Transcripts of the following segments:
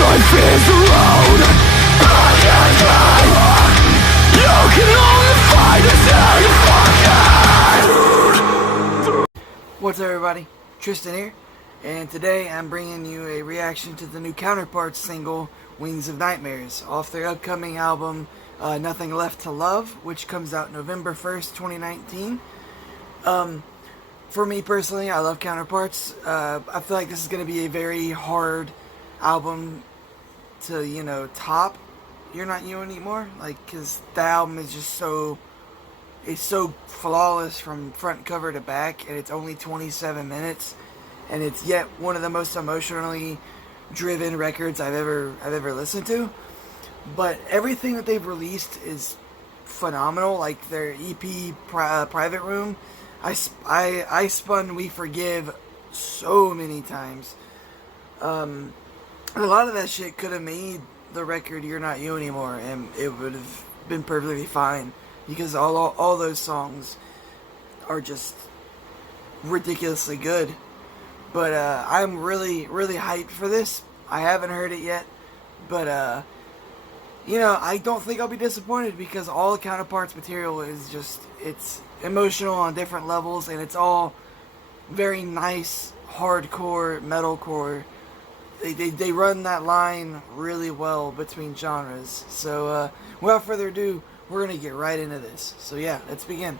life is a road I can't climb. You can only fight until you fucking. What's up, everybody? Tristan here, and today I'm bringing you a reaction to the new Counterparts single, Wings of Nightmares, off their upcoming album, Nothing Left to Love, which comes out November 1st, 2019. For me personally, I love Counterparts. I feel like this is going to be a very hard album to, top You're Not You Anymore. Like, because the album is just it's so flawless from front cover to back, and it's only 27 minutes, and it's yet one of the most emotionally driven records I've ever listened to. But everything that they've released is phenomenal. Like their EP, Private Room, I spun We Forgive so many times. A lot of that shit could have made the record You're Not You Anymore, and it would have been perfectly fine, because all those songs are just ridiculously good. But I'm really hyped for this. I haven't heard it yet, but I don't think I'll be disappointed, because all the Counterparts material is it's emotional on different levels, and it's all very nice, hardcore, metalcore. They run that line really well between genres. So without further ado, we're going to get right into this. So yeah, let's begin.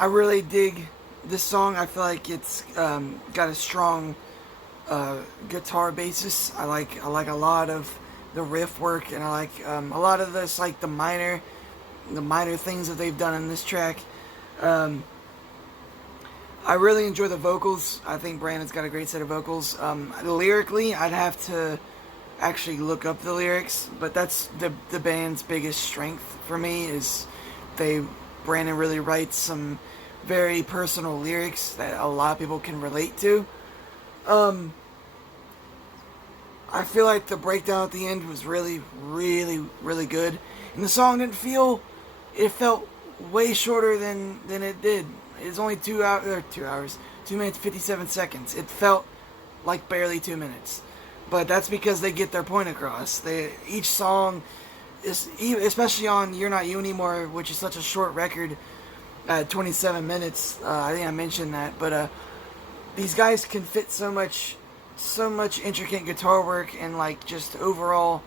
I really dig this song. I feel like it's got a strong guitar basis. I like a lot of the riff work, and I like a lot of this, like the minor things that they've done in this track. I really enjoy the vocals. I think Brandon's got a great set of vocals. Lyrically, I'd have to actually look up the lyrics, but that's the band's biggest strength for me is Brandon really writes some very personal lyrics that a lot of people can relate to. I feel like the breakdown at the end was really, really, really good. And the song it felt way shorter than it did. It's only 2 hours, 2 minutes, 57 seconds. It felt like barely 2 minutes. But that's because they get their point across. Each song is, especially on You're Not You Anymore, which is such a short record, 27 minutes. I think I mentioned that. But these guys can fit so much intricate guitar work and like just overall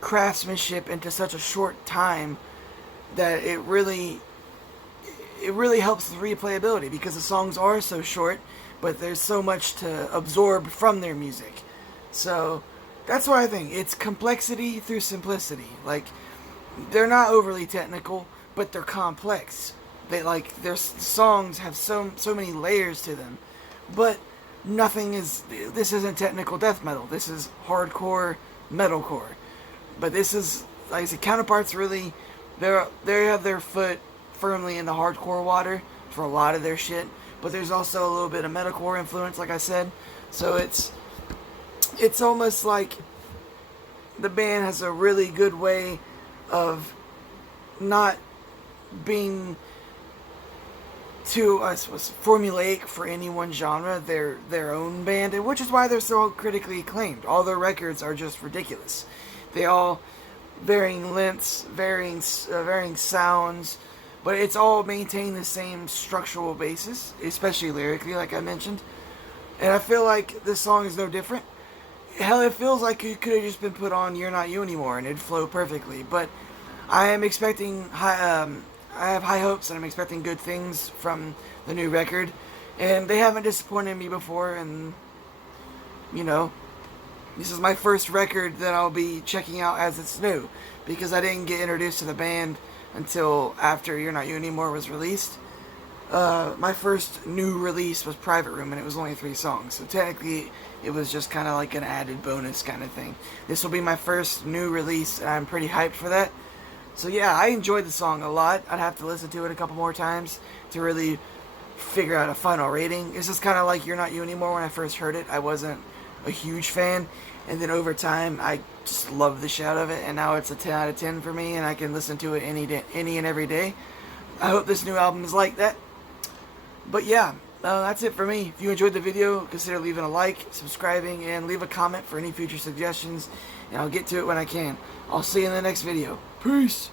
craftsmanship into such a short time that it really helps the replayability because the songs are so short, but there's so much to absorb from their music. So that's what I think. It's complexity through simplicity. Like, they're not overly technical, but they're complex. Their songs have so many layers to them, but this isn't technical death metal. This is hardcore metalcore. But this is, like I said, Counterparts really, they have their foot firmly in the hardcore water for a lot of their shit. But there's also a little bit of metalcore influence, like I said. So it's almost like the band has a really good way of not being too, I suppose, formulaic for any one genre, their own band, and which is why they're so critically acclaimed. All their records are just ridiculous. They all varying lengths, varying sounds, but it's all maintaining the same structural basis, especially lyrically, like I mentioned. And I feel like this song is no different. Hell, it feels like it could have just been put on You're Not You Anymore and it'd flow perfectly. But I am expecting I have high hopes and I'm expecting good things from the new record. And they haven't disappointed me before, and this is my first record that I'll be checking out as it's new, because I didn't get introduced to the band until after You're Not You Anymore was released. My first new release was Private Room, and it was only 3 songs, so technically it was just kind of like an added bonus kind of thing. This will be my first new release, and I'm pretty hyped for that. So yeah, I enjoyed the song a lot. I'd have to listen to it a couple more times to really figure out a final rating. It's just kind of like You're Not You Anymore. When I first heard it, I wasn't a huge fan, and then over time I just loved the shit out of it, and now it's a 10 out of 10 for me, and I can listen to it any and every day. I hope this new album is like that. But yeah, that's it for me. If you enjoyed the video, consider leaving a like, subscribing, and leave a comment for any future suggestions, and I'll get to it when I can. I'll see you in the next video. Peace!